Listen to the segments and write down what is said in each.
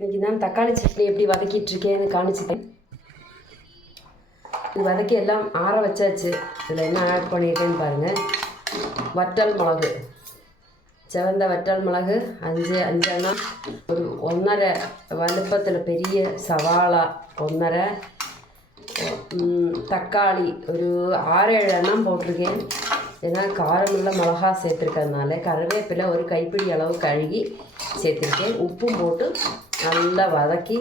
இன்றைக்கி நான் தக்காளி சட்னி எப்படி வதக்கிட்டுருக்கேன்னு காணிச்சிட்டேன். இது வதக்கி எல்லாம் ஆற வச்சாச்சு. இதில் என்ன ஆட் பண்ணியிருக்கேன்னு பாருங்கள். வற்றல் மிளகு, சிவந்த வற்றல் மிளகு அஞ்செண்ணா, ஒரு 1.5 வலுப்பத்தில் பெரிய சவாளா 1.5, தக்காளி ஒரு 6-7 எண்ணம் போட்டிருக்கேன். ஏன்னா காரமுள்ள மிளகா சேர்த்துருக்கறதுனால. கருவேப்பிலை ஒரு கைப்பிடி அளவு கழுகி சேர்த்துருக்கேன். உப்பும் போட்டு நல்லா வதக்கி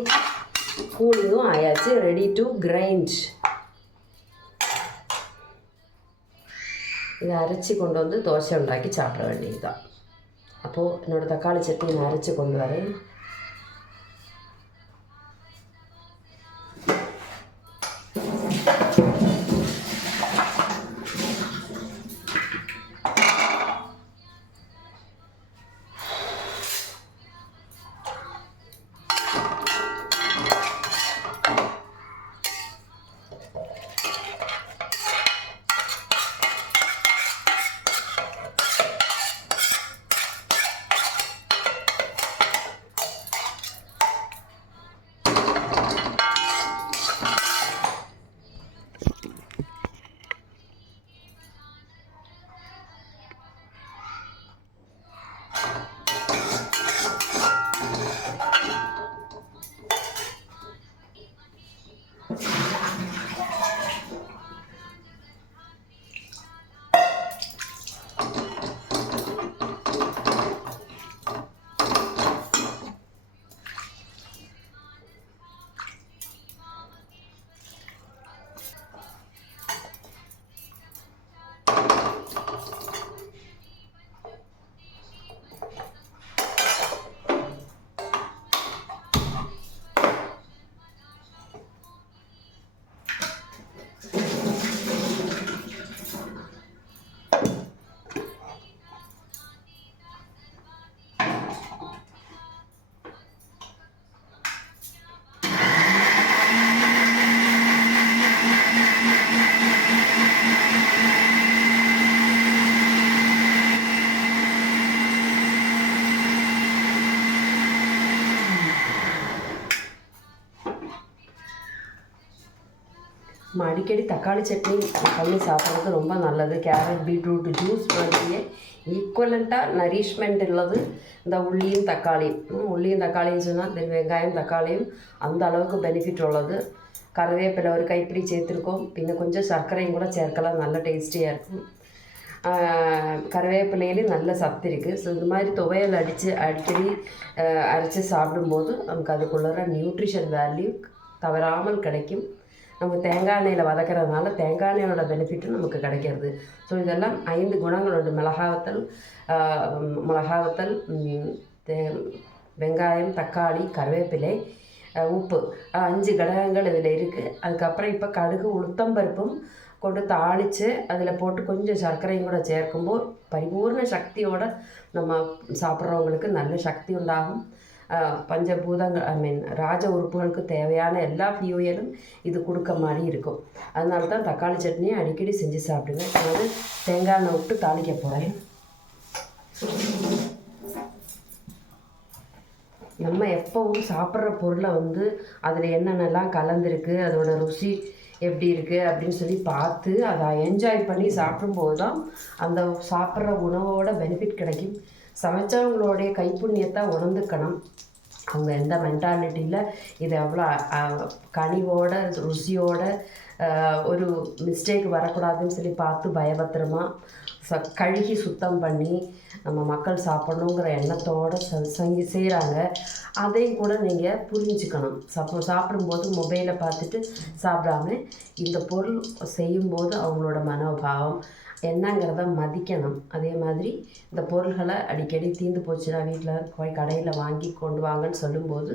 கூலிங்கும் ஆயாச்சு. Ready to grind. இதை அரைச்சி கொண்டு வந்து தோசை உண்டாக்கி சாப்பிட வேண்டியது தான். அப்போது என்னோடய தக்காளி சட்னி நான் அரைச்சி கொண்டு வரேன். நம்ம அடிக்கடி தக்காளி சட்னி பண்ணி சாப்பிட்றது ரொம்ப நல்லது. கேரட் பீட்ரூட் ஜூஸ் மாதிரியே ஈக்குவலண்ட்டாக நரிஷ்மெண்ட் உள்ளது இந்த உள்ளியும் தக்காளியும் சொன்னால் வெங்காயம் தக்காளியும் அந்த அளவுக்கு பெனிஃபிட் உள்ளது. கருவேப்பிலை ஒரு கைப்பிடி சேர்த்துருக்கோம். பின்ன கொஞ்சம் சர்க்கரையும் கூட சேர்க்கலாம், நல்ல டேஸ்டியாக இருக்கும். கருவேப்பிலையிலேயும் நல்ல சத்து இருக்குது. ஸோ இந்த மாதிரி துவையல் அடிக்கடி அரைச்சி சாப்பிடும்போது நமக்கு அதுக்குள்ள நியூட்ரிஷன் வேல்யூ தவறாமல் கிடைக்கும். நம்ம தேங்காய் எண்ணெயில் வதக்கிறதுனால தேங்காய் எண்ணெயோட பெனிஃபிட்டும் நமக்கு கிடைக்கிறது. ஸோ இதெல்லாம் 5 குணங்கள் உண்டு. மிளகாவத்தல், வெங்காயம், தக்காளி, கருவேப்பிலை, உப்பு, 5 கடகங்கள் இதில் இருக்குது. அதுக்கப்புறம் இப்போ கடுகு உளுத்தம்பருப்பும் கொண்டு தாளித்து அதில் போட்டு கொஞ்சம் சர்க்கரையும் கூட சேர்க்கும்போது பரிபூர்ண சக்தியோடு நம்ம சாப்பிட்றவங்களுக்கு நல்ல சக்தி உண்டாகும். பஞ்சபூதங்கள் ராஜ உறுப்புகளுக்கு தேவையான எல்லா ஃபியூயலும் இது கொடுக்க மாதிரி இருக்கும். அதனால தான் தக்காளி சட்னியை அடிக்கடி செஞ்சு சாப்பிடுங்க. அதாவது தேங்காய் எண்ணெய் விட்டு தாளிக்க போகிறேன். நம்ம எப்போவும் சாப்பிட்ற பொருளை அதில் என்னென்னலாம் கலந்துருக்கு, அதோட ருசி எப்படி இருக்குது அப்படின்னு சொல்லி பார்த்து அதை என்ஜாய் பண்ணி சாப்பிடும்போது தான் அந்த சாப்பிட்ற உணவோட பெனிஃபிட் கிடைக்கும். சமைச்சவங்களுடைய கைப்புண்ணியத்தை உணர்ந்துக்கணும். அவங்க எந்த மென்டாலிட்டியில் இதை எவ்வளோ கனிவோட ருசியோட ஒரு மிஸ்டேக் வரக்கூடாதுன்னு சொல்லி பார்த்து பயபத்திரமாக கழுகி சுத்தம் பண்ணி நம்ம மக்கள் சாப்பிட்ணுங்கிற எண்ணத்தோடு செய்கிறாங்க. அதையும் கூட நீங்கள் புரிஞ்சுக்கணும். சாப்பிடும்போது மொபைலை பார்த்துட்டு சாப்பிடாம இந்த பொருள் செய்யும்போது அவங்களோட மனோபாவம் என்னங்கிறத மதிக்கணும். அதே மாதிரி இந்த பொருள்களை அடிக்கடி தீர்ந்து போச்சுன்னா வீட்டில் போய் கடையில் வாங்கி கொண்டு வாங்கன்னு சொல்லும்போது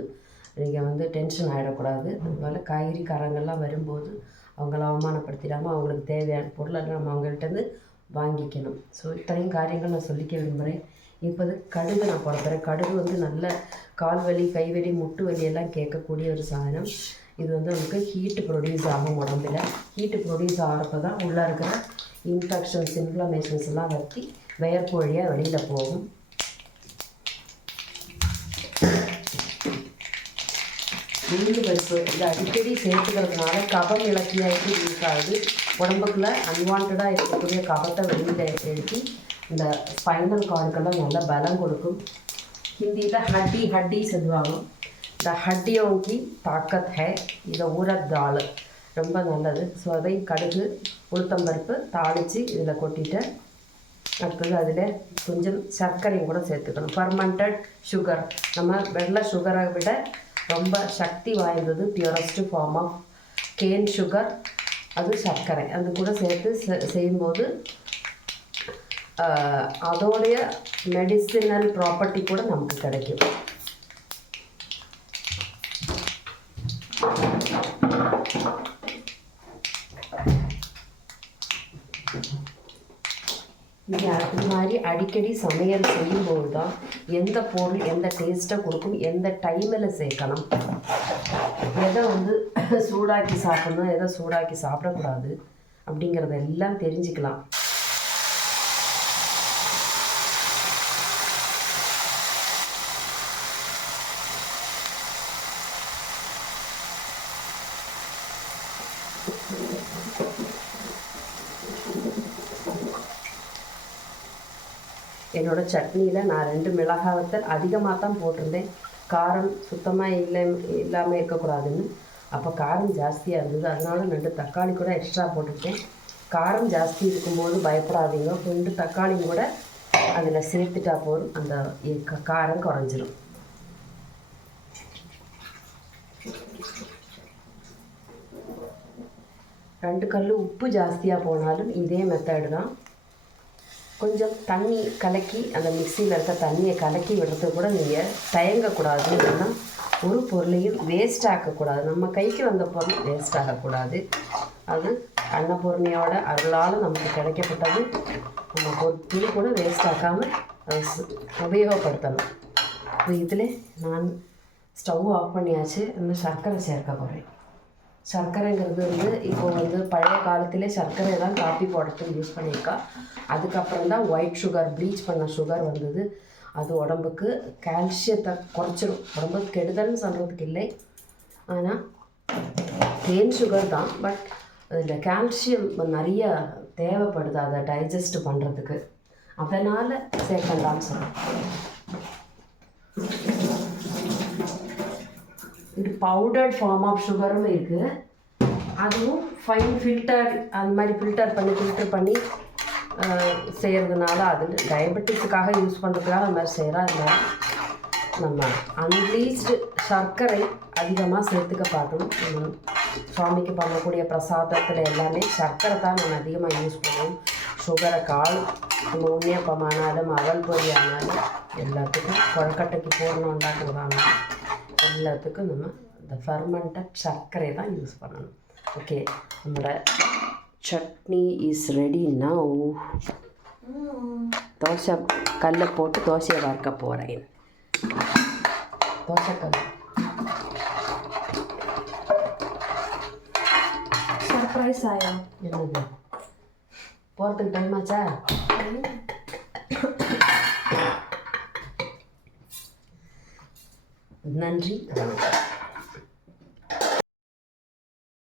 நீங்கள் டென்ஷன் ஆகிடக்கூடாது. அதுபோல் காய்கறிக்காரங்கள்லாம் வரும்போது அவங்கள அவமானப்படுத்திடாமல் அவங்களுக்கு தேவையான பொருளெல்லாம் நம்ம அவங்கள்ட்டேருந்து வாங்கிக்கணும். ஸோ இத்தனையும் காரியங்கள் நான் சொல்லிக்க விரும்புகிறேன். இப்போது கடுகு நான் போட போகிறேன். கடுகு நல்ல கால்வலி, கைவலி, முட்டு வலி எல்லாம் கேட்கக்கூடிய ஒரு சாதனம். இது நமக்கு ஹீட்டு ப்ரொடியூஸ் ஆகும். உடம்பில் ஹீட்டு ப்ரொடியூஸ் ஆகிறப்ப தான் உள்ளே இருக்கிற இன்ஃபெக்ஷன்ஸ், இன்ஃப்ளமேஷன்ஸ் எல்லாம் வற்றி வியர்ப்பு வழியாக வெளியில் போகும். உளுந்து பருப்பு இது அடிக்கடி சேர்த்துக்கிறதுனால கபம் இலக்கியாയിട്ട് யூஸ் ஆகுது. உடம்புக்குள்ள அன்வான்டாக இருக்கக்கூடிய கபத்தை வெளியில் எடுத்து இந்த ஸ்பைனல் கார்டுக்கெல்லாம் நல்ல பலம் கொடுக்கும். ஹிந்தியில் ஹட்டி சொல்லுவாங்க. இந்த ஹட்டியோங்கி தாக்கத் ஹே. இதை ஊரத் தால் ரொம்ப நல்லது. ஸோ அதை கடுகு உளுத்தம்பருப்பு தாளித்து இதில் கொட்டிட்டு அடுத்தது அதில் கொஞ்சம் சர்க்கரையும் கூட சேர்த்துக்கணும். ஃபர்மெண்டட் சுகர், நம்ம வெள்ளை சுகரை விட ரொம்ப சக்தி வாய்ந்தது purest form of cane sugar, அது சர்க்கரை. அது கூட சேர்த்து செய்யும்போது அதோடைய மெடிசினல் ப்ராப்பர்ட்டி கூட நமக்கு கிடைக்கும். இது மாதிரி அடிக்கடி சமையல் செய்யும்போது தான் எந்த பொருள் எந்த டேஸ்ட்டை கொடுக்கும், எந்த டைமில் சேர்க்கணும், எதை வந்து சூடாக்கி சாப்பிடணும், எதை சூடாக்கி சாப்பிடக்கூடாது அப்படிங்கிறதெல்லாம் தெரிஞ்சுக்கலாம். என்னோடய சட்னியில் நான் 2 மிளகாய் வத்தல் அதிகமாக தான் போட்டிருந்தேன். காரம் சுத்தமாக இல்லாமல் இருக்கக்கூடாதுன்னு. அப்போ காரம் ஜாஸ்தியாக இருந்தது, அதனால 2 தக்காளி கூட எக்ஸ்ட்ரா போட்டுக்கிட்டேன். காரம் ஜாஸ்தி இருக்கும்போது பயப்படாதீங்க, 2 தக்காளியும் கூட அதில் சேர்த்துட்டா போதும், அந்த காரம் குறைஞ்சிரும். ரெண்டு கல் உப்பு ஜாஸ்தியாக போனாலும் இதே மெத்தடு தான். கொஞ்சம் தண்ணி கலக்கி அந்த மிக்சியில் இருக்க தண்ணியை கலக்கி விடுறது கூட நீங்கள் தயங்கக்கூடாது. இல்லைன்னா ஒரு பொருளையும் வேஸ்ட் ஆக்கக்கூடாது. நம்ம கைக்கு வந்த பொருள் வேஸ்ட் ஆகக்கூடாது. அது அன்னபூர்ணியோட அருளால் நமக்கு கிடைக்கப்பட்டது. நம்ம பொருள் கூட வேஸ்ட் ஆக்காமல் உபயோகப்படுத்தணும். இப்போ இதில் நான் ஸ்டவ் ஆஃப் பண்ணியாச்சு. இந்த சர்க்கரை சேர்க்க போகிறேன். சர்க்கரைங்கிறது வந்து இப்போ வந்து பழைய காலத்திலே சர்க்கரை தான் காப்பி போடுறதுக்கு யூஸ் பண்ணியிருக்கா. அதுக்கப்புறம் தான் ஒயிட் சுகர், ப்ளீச் பண்ண சுகர் வந்தது. அது உடம்புக்கு கால்சியத்தை குறைச்சிடும். உடம்புக்கு கெடுதல்னு சொல்கிறதுக்கு இல்லை, ஆனால் தேன் சுகர் தான். பட் அதில் கால்சியம் நிறைய தேவைப்படுது அதை டைஜஸ்ட் பண்ணுறதுக்கு. அதனால் சேர்க்கலாம்னு சொல்கிறேன். இது பவுடர்ட் ஃபார்ம் ஆஃப் சுகரும் இருக்குது. அதுவும் ஃபைன் ஃபில்டர் அந்த மாதிரி ஃபில்டர் பண்ணி செய்கிறதுனால அது டயபெட்டிஸுக்காக யூஸ் பண்ணுறதுக்காக அந்த மாதிரி செய்கிறா. இல்லை, நம்ம அன்லீஸ்டு சர்க்கரை அதிகமாக சேர்த்துக்க பார்க்கணும். நம்ம சுவாமிக்கு பண்ணக்கூடிய பிரசாதத்தில் எல்லாமே சர்க்கரை தான் நம்ம அதிகமாக யூஸ் பண்ணுவோம். சுகரை நம்ம உண்ணியப்பமானாலும் அவல் பொரி ஆனாலும் எல்லாத்துக்கும் கொழக்கட்டைக்கு பூர்ணம் உண்டாக்குறதானாலும் எல்லாத்துக்கும் நம்ம இந்த ஃபர்மெண்டட் சர்க்கரை தான் யூஸ் பண்ணணும். ஓகே, நம்மளோட chutney is ready now. Dosa கல்லை போட்டு தோசையை வறுக்க போகிறேன். தோசைக்கல் சர்ப்ரைஸ் ஆயா? என்னது போகிறதுக்கு டைம் ஆச்சா? நன்றி.